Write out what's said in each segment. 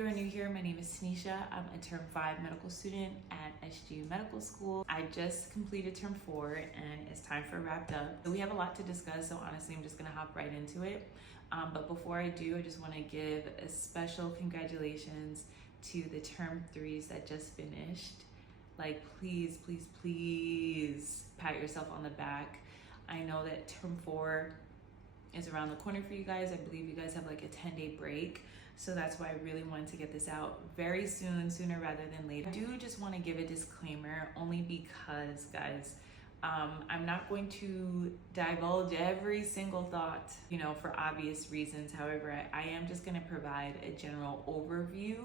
you are new here, my name is Tanisha. I'm a Term 5 medical student at SGU Medical School. I just completed Term 4 and it's time for wrapped up. So we have a lot to discuss, so honestly I'm just gonna hop right into it. But before I do, I just wanna give a special congratulations to the Term 3s that just finished. Like please, please, please pat yourself on the back. I know that Term 4 is around the corner for you guys. I believe you guys have like a 10-day break. So that's why I really wanted to get this out very soon, sooner rather than later. I do just want to give a disclaimer only because, guys, I'm not going to divulge every single thought, for obvious reasons. However, I am just going to provide a general overview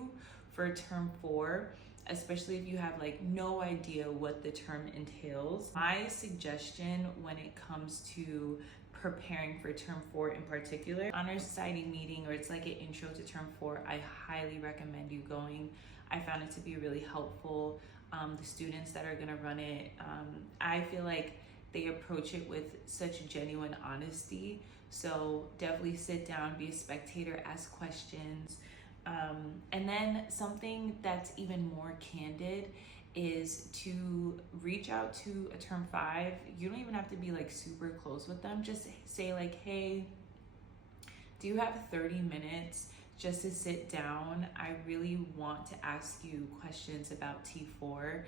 for Term 4, especially if you have like no idea what the term entails. My suggestion when it comes to preparing for Term 4 in particular, Honor Society meeting, or it's like an intro to Term 4, I highly recommend you going. I found it to be really helpful. The students that are gonna run it, I feel like they approach it with such genuine honesty. So definitely sit down, be a spectator, ask questions. And then something that's even more candid is to reach out to a Term 5. You don't even have to be like super close with them. Just say like, hey, do you have 30 minutes just to sit down? I really want to ask you questions about T4.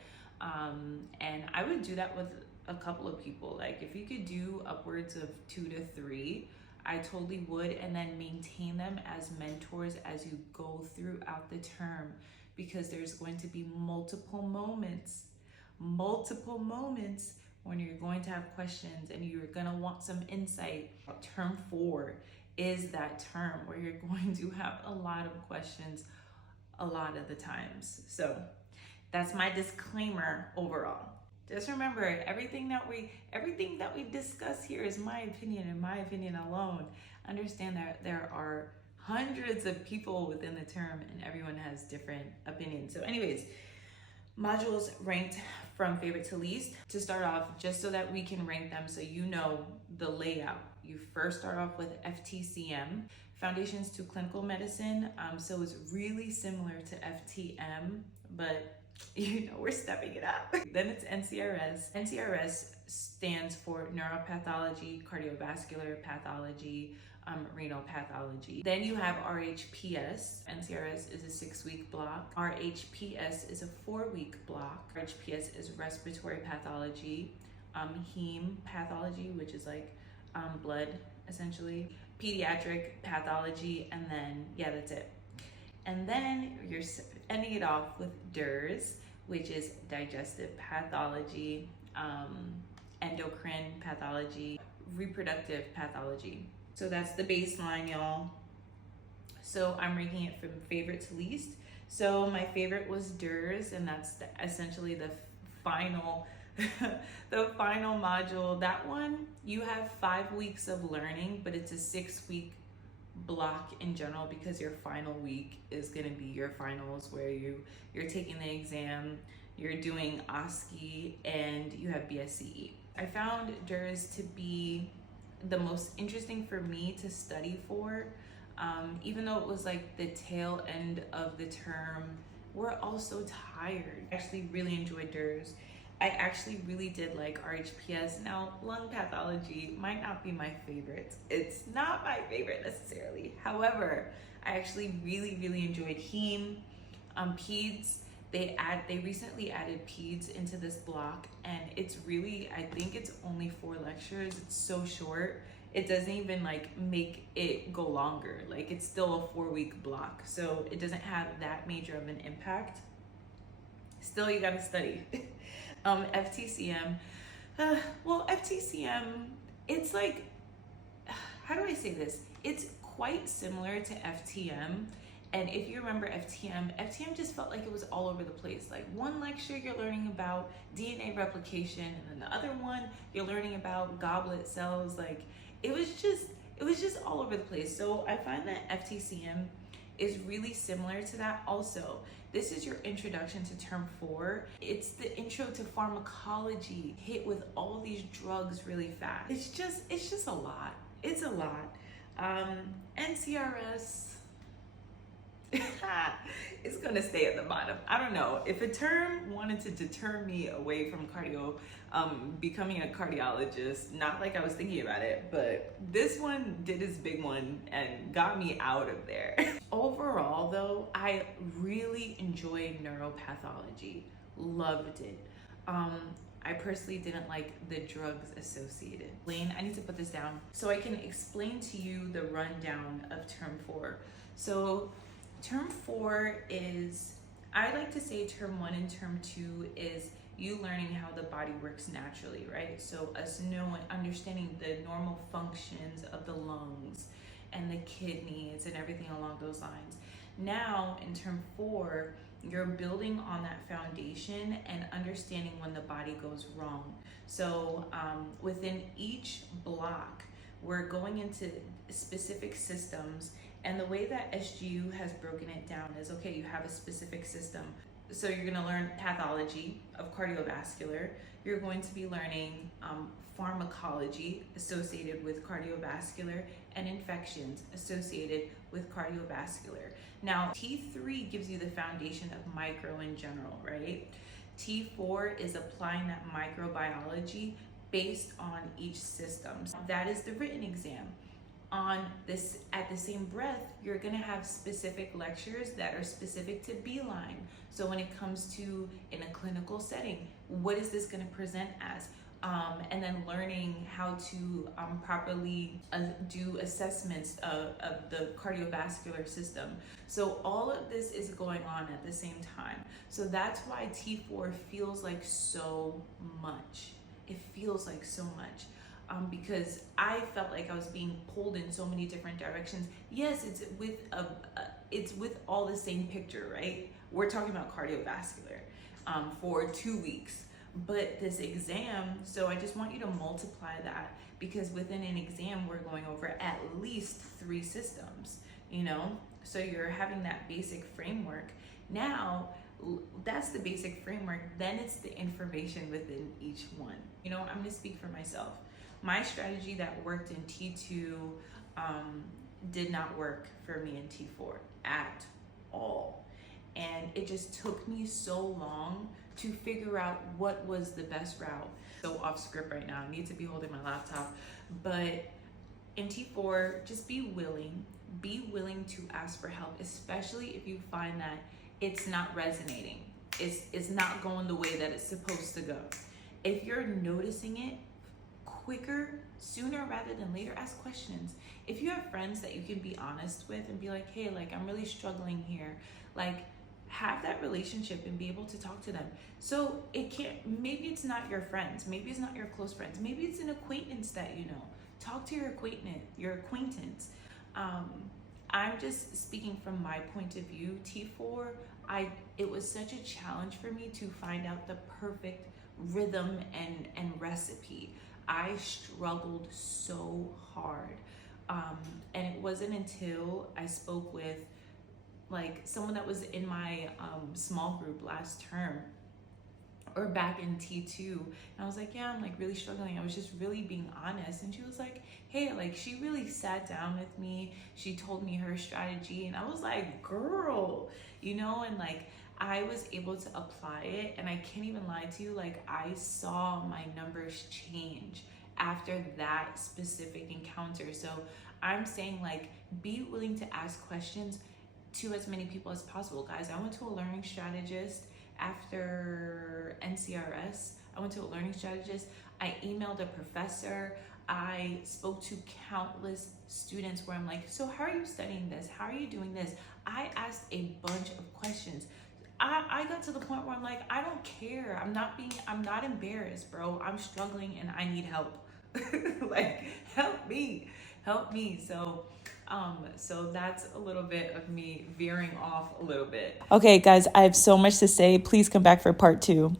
And I would do that with a couple of people. Like if you could do upwards of 2 to 3, I totally would, and then maintain them as mentors as you go throughout the term, because there's going to be multiple moments when you're going to have questions and you're gonna want some insight. Term 4 is that term where you're going to have a lot of questions a lot of the times. So that's my disclaimer overall. Just remember, everything that we discuss here is my opinion and my opinion alone. Understand that there are hundreds of people within the term and everyone has different opinions. So anyways, modules ranked from favorite to least. To start off, just so that we can rank them so you know the layout. You first start off with FTCM, Foundations to Clinical Medicine. So it's really similar to FTM, but we're stepping it up. Then it's NCRS. NCRS stands for Neuropathology, Cardiovascular Pathology, Renal Pathology. Then you have RHPS. NCRS is a 6-week block. RHPS is a 4-week block. RHPS is Respiratory Pathology, Heme Pathology, which is like blood essentially, Pediatric Pathology, and then that's it. And then you're ending it off with DIRS, which is Digestive Pathology, Endocrine Pathology, Reproductive Pathology. So that's the baseline, y'all. So I'm ranking it from favorite to least. So my favorite was DIRS, and that's essentially the final the final module. That one, you have 5 weeks of learning, but it's a 6-week block in general, because your final week is going to be your finals, where you're taking the exam, you're doing OSCE, and you have BSCE. I found DIRS to be the most interesting for me to study for, even though it was like the tail end of the term. We're all so tired. I actually really enjoyed DIRS. I actually really did like RHPS. Now, lung pathology might not be my favorite. It's not my favorite necessarily. However, I actually really, really enjoyed heme. Peds, they recently added peds into this block, and it's really, I think it's only 4 lectures. It's so short. It doesn't even like make it go longer. Like it's still a 4-week block. So it doesn't have that major of an impact. Still, you gotta study. FTCM, FTCM, it's like, how do I say this? It's quite similar to FTM. And if you remember FTM just felt like it was all over the place. Like one lecture you're learning about DNA replication, and then the other one you're learning about goblet cells. Like it was just all over the place. So I find that FTCM is really similar to that also. This is your introduction to Term 4. It's the intro to pharmacology, hit with all these drugs really fast. It's just a lot. It's a lot. NCRS, It's gonna stay at the bottom. I don't know. If a term wanted to deter me away from cardio, becoming a cardiologist, not like I was thinking about it, but this one did its big one and got me out of there. Overall though, I really enjoyed neuropathology. Loved it. I personally didn't like the drugs associated. Lane, I need to put this down so I can explain to you the rundown of term 4. So term 4 is, I like to say term 1 and term 2 is you learning how the body works naturally, right? So us knowing, understanding the normal functions of the lungs and the kidneys and everything along those lines. Now in term 4, you're building on that foundation and understanding when the body goes wrong. So within each block, we're going into specific systems, and the way that SGU has broken it down is, okay, you have a specific system. So you're gonna learn pathology of cardiovascular. You're going to be learning pharmacology associated with cardiovascular and infections associated with cardiovascular. Now, T3 gives you the foundation of micro in general, right? T4 is applying that microbiology based on each system. That is the written exam. On this, at the same breath, you're gonna have specific lectures that are specific to B-line. So when it comes to in a clinical setting, what is this gonna present as? And then learning how to properly do assessments of the cardiovascular system. So all of this is going on at the same time. So that's why T4 feels like so much. It feels like so much. Because I felt like I was being pulled in so many different directions. Yes, it's with all the same picture, right? We're talking about cardiovascular for 2 weeks. But this exam, so I just want you to multiply that, because within an exam, we're going over at least 3 systems, you know? So you're having that basic framework. Now, that's the basic framework. Then it's the information within each one. You know, I'm gonna speak for myself. My strategy that worked in T2 did not work for me in T4 at all. And it just took me so long to figure out what was the best route. So off script right now, I need to be holding my laptop. But in T4, just be willing to ask for help, especially if you find that it's not resonating. It's not going the way that it's supposed to go. If you're noticing it quicker, sooner rather than later, ask questions. If you have friends that you can be honest with and be like, hey, like I'm really struggling here, like have that relationship and be able to talk to them. So it can't, maybe it's not your friends, maybe it's not your close friends, maybe it's an acquaintance that you know. Talk to your acquaintance. I'm just speaking from my point of view. T4, it was such a challenge for me to find out the perfect rhythm and recipe. I struggled so hard. And it wasn't until I spoke with like someone that was in my small group last term or back in T2, and I was like, yeah, I'm like really struggling. I was just really being honest. And she was like, hey, like she really sat down with me. She told me her strategy, and I was like, girl, you know, and like I was able to apply it. And I can't even lie to you, like I saw my numbers change after that specific encounter. So I'm saying, like, be willing to ask questions to as many people as possible. Guys, I went to a learning strategist after NCRS. I went to a learning strategist. I emailed a professor. I spoke to countless students where I'm like, so how are you studying this? How are you doing this? I asked a bunch of questions. I got to the point where I'm like, I don't care. I'm not embarrassed, bro. I'm struggling and I need help. Like, help me. So that's a little bit of me veering off a little bit. Okay, guys, I have so much to say. Please come back for part 2.